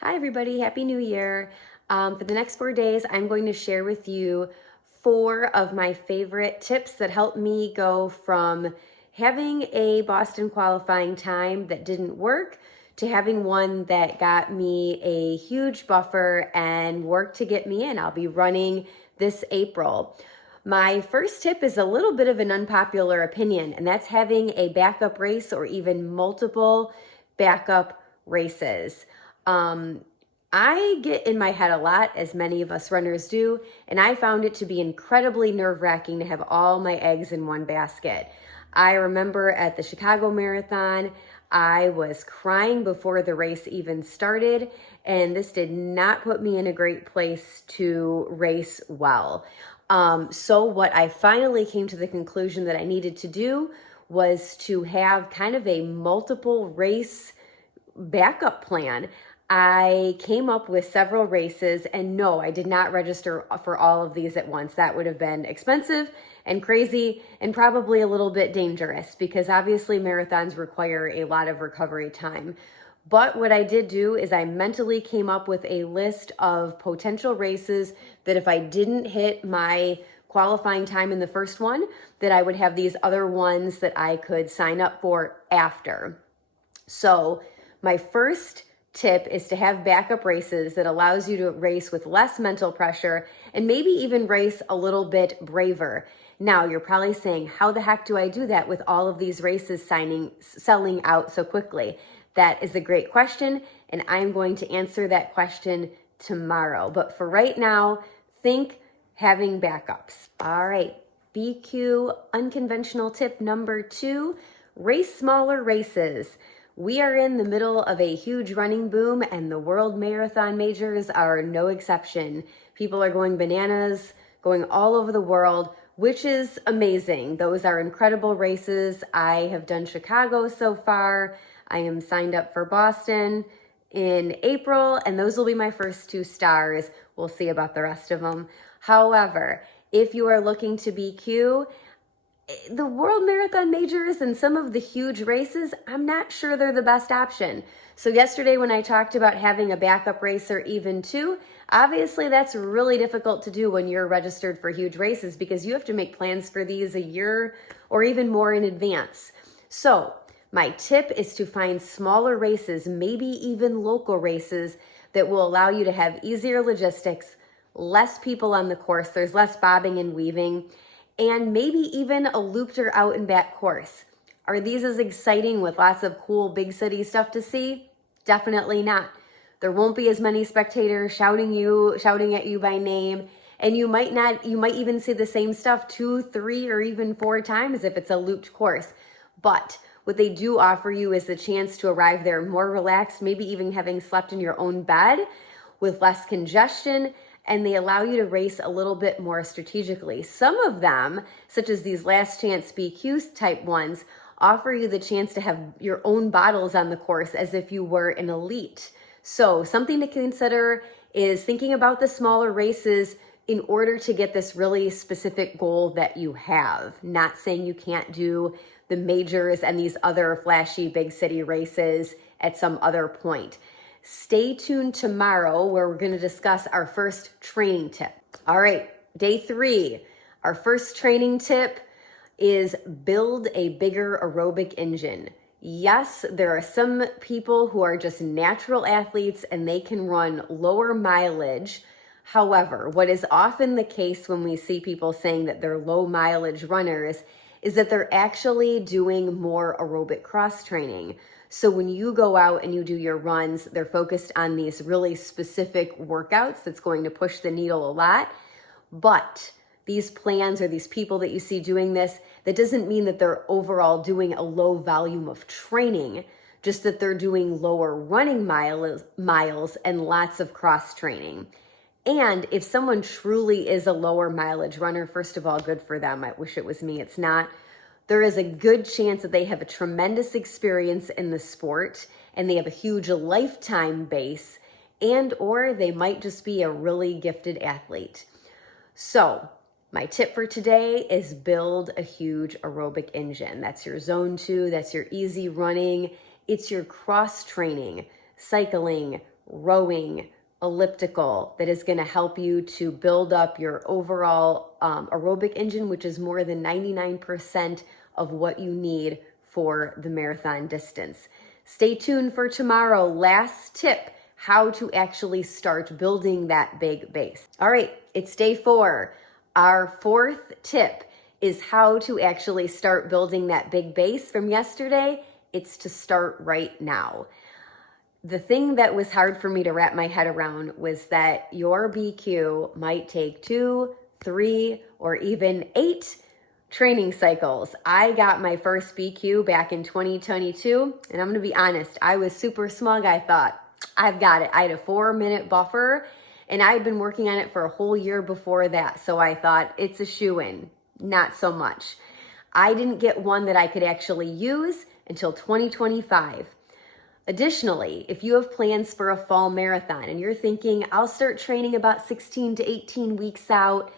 Hi, everybody. Happy New Year. For the next 4 days, I'm going to share with you 4 of my favorite tips that helped me go from having a Boston qualifying time that didn't work to having one that got me a huge buffer and worked to get me in. I'll be running this April. My first tip is a little bit of an unpopular opinion, and that's having a backup race or even multiple backup races. I get in my head a lot, as many of us runners do, and I found it to be incredibly nerve-wracking to have all my eggs in one basket. I remember at the Chicago Marathon, I was crying before the race even started, and this did not put me in a great place to race well. So what I finally came to the conclusion that I needed to do was to have kind of a multiple race backup plan. I came up with several races, and no, I did not register for all of these at once. That would have been expensive and crazy and probably a little bit dangerous because obviously marathons require a lot of recovery time. But what I did do is I mentally came up with a list of potential races that if I didn't hit my qualifying time in the first one, that I would have these other ones that I could sign up for after. So my first tip is to have backup races that allows you to race with less mental pressure and maybe even race a little bit braver. Now, you're probably saying, how the heck do I do that with all of these races selling out so quickly? That is a great question, and I'm going to answer that question tomorrow. But for right now, think having backups. All right, BQ unconventional tip number 2, race smaller races. We are in the middle of a huge running boom, and the World Marathon Majors are no exception. People are going bananas, going all over the world, which is amazing. Those are incredible races. I have done Chicago so far. I am signed up for Boston in April, and those will be my first 2 stars. We'll see about the rest of them. However, if you are looking to BQ, the World Marathon Majors and some of the huge races, I'm not sure they're the best option. So yesterday when I talked about having a backup race or even 2, obviously that's really difficult to do when you're registered for huge races because you have to make plans for these a year or even more in advance. So my tip is to find smaller races, maybe even local races that will allow you to have easier logistics, less people on the course, there's less bobbing and weaving, and maybe even a looped or out and back course. Are these as exciting with lots of cool big city stuff to see? Definitely not. There won't be as many spectators shouting at you by name, and you might even see the same stuff 2, 3, or even 4 times if it's a looped course. But what they do offer you is the chance to arrive there more relaxed, maybe even having slept in your own bed with less congestion, and they allow you to race a little bit more strategically. Some of them, such as these last chance BQ type ones, offer you the chance to have your own bottles on the course as if you were an elite. So something to consider is thinking about the smaller races in order to get this really specific goal that you have. Not saying you can't do the majors and these other flashy big city races at some other point. Stay tuned tomorrow where we're going to discuss our first training tip. All right, day 3. Our first training tip is build a bigger aerobic engine. Yes, there are some people who are just natural athletes and they can run lower mileage. However, what is often the case when we see people saying that they're low mileage runners is that they're actually doing more aerobic cross training. So when you go out and you do your runs, they're focused on these really specific workouts that's going to push the needle a lot. But these plans or these people that you see doing this, that doesn't mean that they're overall doing a low volume of training, just that they're doing lower running miles and lots of cross training. And if someone truly is a lower mileage runner, first of all, good for them. I wish it was me. It's not. There is a good chance that they have a tremendous experience in the sport and they have a huge lifetime base, and or they might just be a really gifted athlete. So my tip for today is build a huge aerobic engine. That's your zone 2, that's your easy running, it's your cross training, cycling, rowing, elliptical, that is going to help you to build up your overall aerobic engine, which is more than 99% of what you need for the marathon distance. Stay tuned for tomorrow. Last tip, how to actually start building that big base. All right, it's day 4. Our 4th tip is how to actually start building that big base from yesterday. It's to start right now. The thing that was hard for me to wrap my head around was that your BQ might take 2, 3, or even 8 training cycles. I got my first BQ back in 2022, and I'm gonna be honest, I was super smug. I thought, I've got it. I had a 4-minute buffer, and I had been working on it for a whole year before that, so I thought, it's a shoo-in. Not so much. I didn't get one that I could actually use until 2025. Additionally, if you have plans for a fall marathon and you're thinking, I'll start training about 16 to 18 weeks out,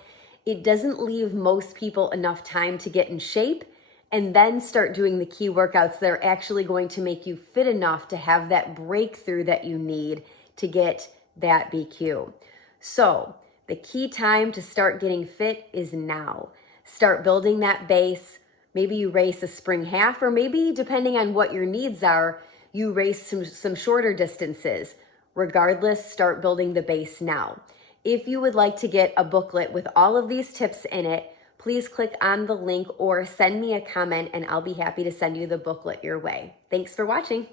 it doesn't leave most people enough time to get in shape and then start doing the key workouts that are actually going to make you fit enough to have that breakthrough that you need to get that BQ. So the key time to start getting fit is now. Start building that base. Maybe you race a spring half, or maybe depending on what your needs are, you race some shorter distances. Regardless, start building the base now. If you would like to get a booklet with all of these tips in it, please click on the link or send me a comment and I'll be happy to send you the booklet your way. Thanks for watching.